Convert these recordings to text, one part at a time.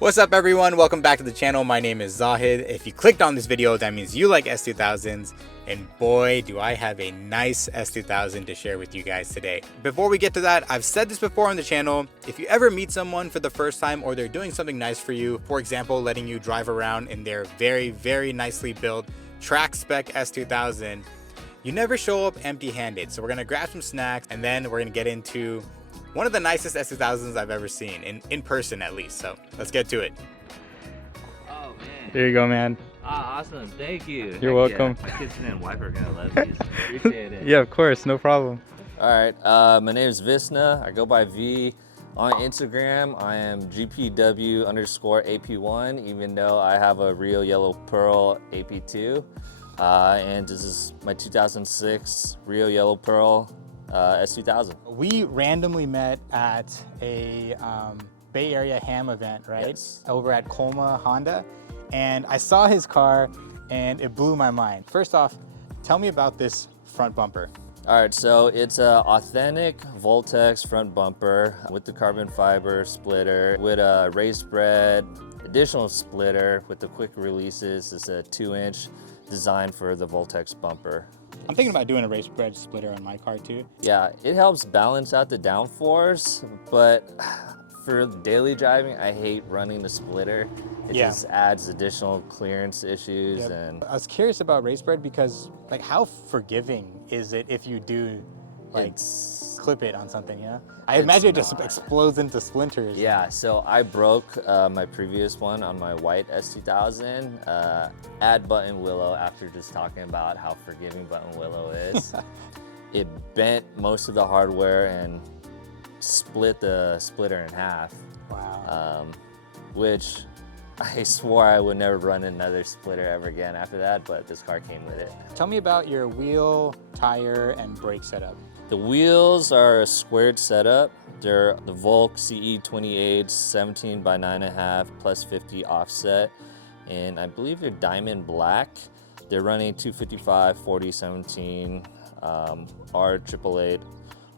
What's up everyone, welcome back to the channel. My name is Zahid. If you clicked on this video, that means you like S2000s, and boy do I have a nice S2000 to share with you guys today. Before we get to that, I've said this before on the channel, if you ever meet someone for the first time or they're doing something nice for you, for example letting you drive around in their very nicely built track spec S2000, you never show up empty-handed. So we're gonna grab some snacks and then we're gonna get into one of the nicest S2000s I've ever seen, in person at least. So let's get to it. Oh man. There you go, man. Ah, awesome. Thank you. You're welcome. Yeah. My kitchen and wife are gonna love these. Appreciate it. Yeah, of course, no problem. All right. My name is Veasna. I go by V. On Instagram, I am GPW_AP1, even though I have a real yellow pearl AP2. And this is my 2006 real yellow pearl S2000. We randomly met at a Bay Area ham event, right? Yes. Over at Colma Honda. And I saw his car and it blew my mind. First off, tell me about this front bumper. All right, so it's an authentic Voltex front bumper with the carbon fiber splitter, with a Racebred additional splitter with the quick releases. It's a 2-inch design for the Voltex bumper. I'm thinking about doing a Racebred splitter on my car too. Yeah, it helps balance out the downforce, but for daily driving, I hate running the splitter. It just adds additional clearance issues. Yep. And I was curious about Racebred because, like, how forgiving is it if you do, like, clip it on something, yeah? I imagine it just explodes into splinters. Yeah, so I broke my previous one on my white S2000. Add button willow after just talking about how forgiving button willow is. It bent most of the hardware and split the splitter in half. Wow. Which I swore I would never run another splitter ever again after that, but this car came with it. Tell me about your wheel, tire, and brake setup. The wheels are a squared setup. They're the Volk CE28 17 by 9.5 plus 50 offset, and I believe they're diamond black. They're running 255 40 17 R888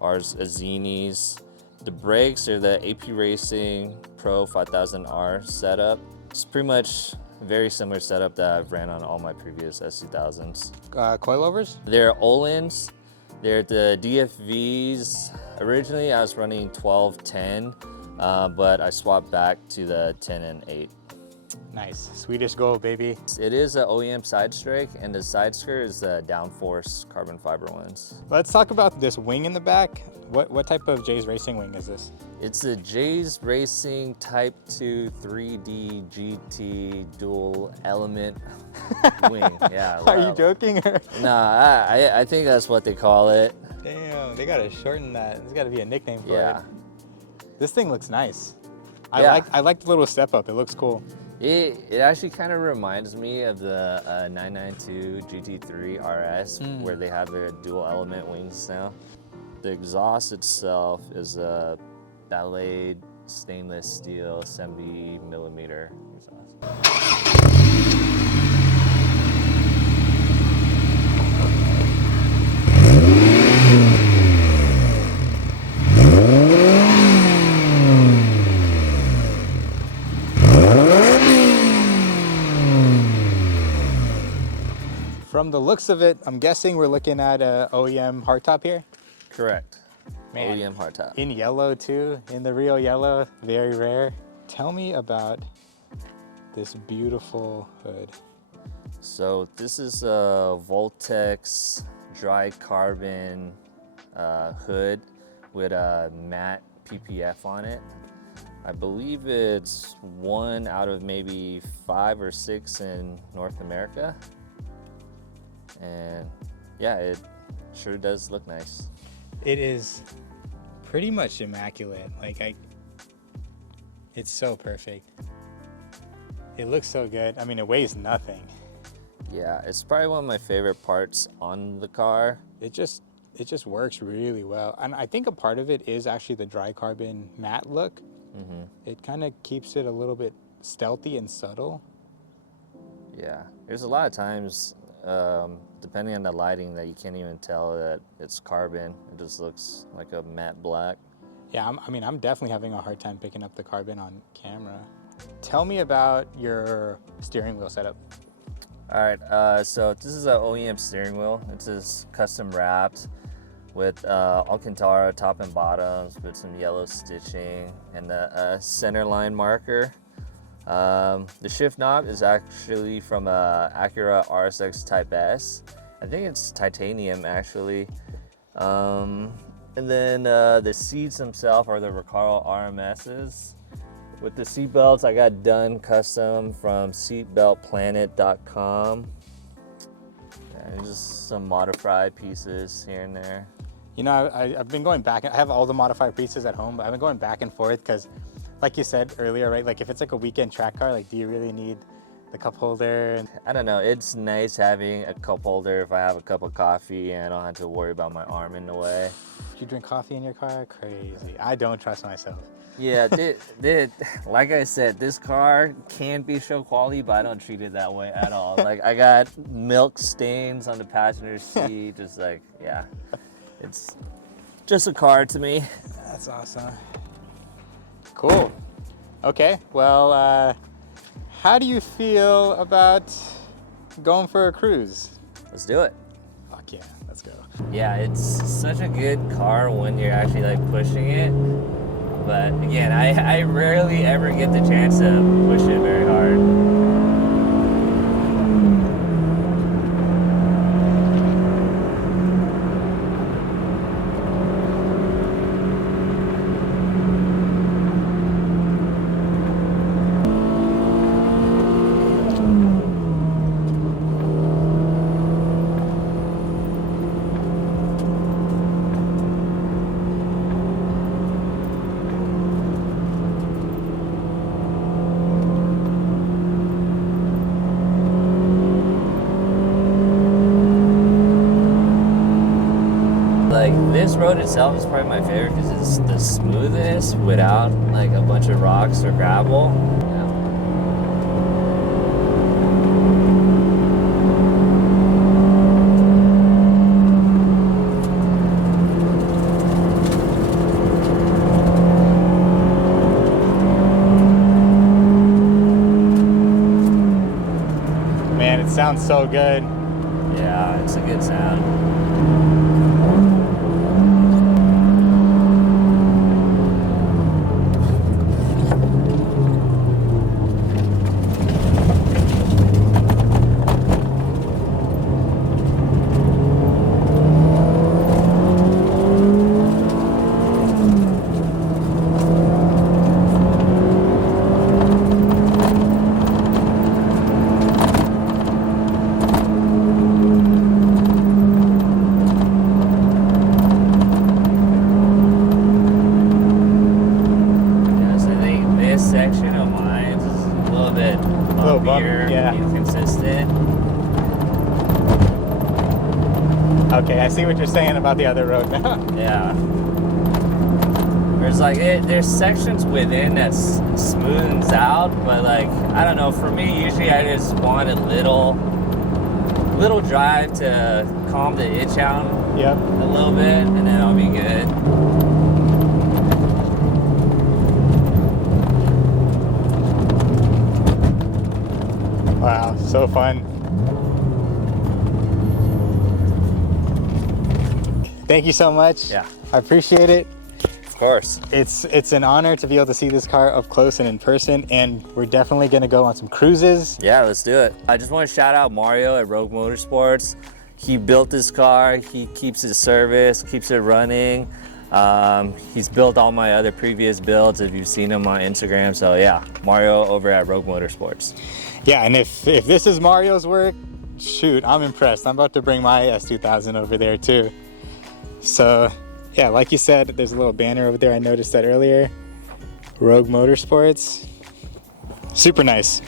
R's Azinis. The brakes are the AP Racing Pro 5000R setup. It's pretty much a very similar setup that I've ran on all my previous S2000s. Coilovers? They're Ohlins. They're the DFVs. Originally, I was running 12-10, but I swapped back to the 10 and 8. Nice. Swedish gold, baby. It is an OEM Side Strake, and the side skirt is the Downforce carbon fiber ones. Let's talk about this wing in the back. What type of Jay's Racing wing is this? It's the Jay's Racing Type 2 3D GT dual element wing. Yeah. Are you joking? Nah, I think that's what they call it. Damn, they gotta shorten that. There's gotta be a nickname for Yeah. it. This thing looks nice. Yeah. I like the little step up. It looks cool. It actually kind of reminds me of the 992 GT3 RS, where they have their dual element wings now. The exhaust itself is a Ballade stainless steel 70mm exhaust. From the looks of it, I'm guessing we're looking at a OEM hardtop here. Correct. Man, OEM hardtop. in yellow too, in the real yellow, very rare. Tell me about this beautiful hood. So this is a Voltex Dry Carbon Hood with a matte PPF on it. I believe it's 1 out of maybe 5 or 6 in North America. And yeah, it sure does look nice. It is pretty much immaculate. Like, it's so perfect. It looks so good. I mean, it weighs nothing. Yeah, it's probably one of my favorite parts on the car. It just works really well. And I think a part of it is actually the dry carbon matte look. It kind of keeps it a little bit stealthy and subtle. Yeah, there's a lot of times, depending on the lighting, that you can't even tell that it's carbon. It just looks like a matte black. Yeah, I mean, I'm definitely having a hard time picking up the carbon on camera. tell me about your steering wheel setup. All right, so this is an OEM steering wheel. It's just custom wrapped with Alcantara top and bottoms with some yellow stitching and a center line marker. The shift knob is actually from a Acura RX Type S. I think it's titanium actually. And then the seats themselves are the Recaro RMSs. With the seat belts, I got done custom from seatbeltplanet.com. And just some modified pieces here and there. You know, I've been going back. I have all the modified pieces at home, but I've been going back and forth because, like you said earlier, right? Like if it's like a weekend track car, like do you really need the cup holder? I don't know. It's nice having a cup holder if I have a cup of coffee and I don't have to worry about my arm in the way. Do you drink coffee in your car? Crazy. I don't trust myself. Yeah, like I said, this car can be show quality, but I don't treat it that way at all. Like I got milk stains on the passenger seat, just like, yeah, it's just a car to me. That's awesome. Cool. Okay, well, how do you feel about going for a cruise? Let's do it. Fuck yeah, let's go. Yeah, it's such a good car when you're actually like pushing it. But again, I rarely ever get the chance to push it very hard. This road itself is probably my favorite because it's the smoothest without like a bunch of rocks or gravel. Man, it sounds so good. Yeah, it's a good sound. Inconsistent. Okay, I see what you're saying about the other road now. Yeah. There's sections within that smoothens out, but like, I don't know, for me, usually I just want a little drive to calm the itch out a little bit, and then I'll be good. Wow, so fun. Thank you so much. Yeah. I appreciate it. Of course. It's an honor to be able to see this car up close and in person, and we're definitely gonna go on some cruises. Yeah, let's do it. I just want to shout out Mario at Rogue Motorsports. He built this car, he keeps it serviced, keeps it running. He's built all my other previous builds if you've seen him on Instagram. So yeah, Mario over at Rogue Motorsports. Yeah, and if this is Mario's work, shoot, I'm impressed. I'm about to bring my S2000 over there too. So yeah, like you said, there's a little banner over there. I noticed that earlier. Rogue Motorsports. Super nice.